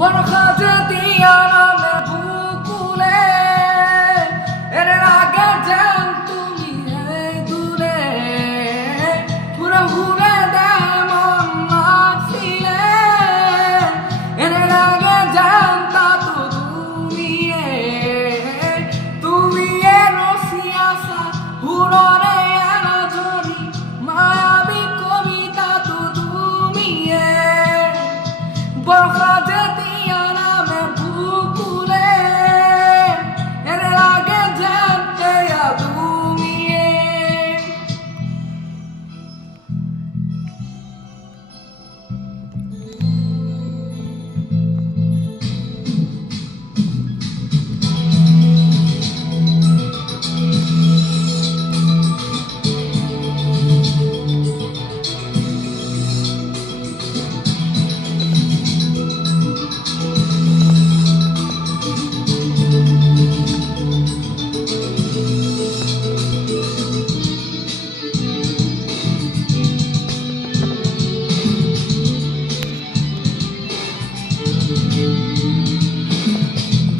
বরখা যেতি আরামে বুকুলে এর আগে যেন তুমি এই দূরে ঘুরে ঘুরে দেয় মন লাগছিলে এর আগে জানতা তো তুমি এ রসিয়াসা হুররে আনা ধরি মায়াবী কবিতা তো তুমি বরখা যেতি আরামে বুকুলে এর আগে জানতে তুমি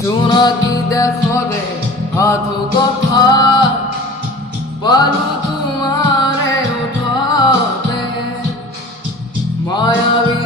জোনাকি দেখো রে আধো কথা বলো তোমারে উঠাবে মায়াবী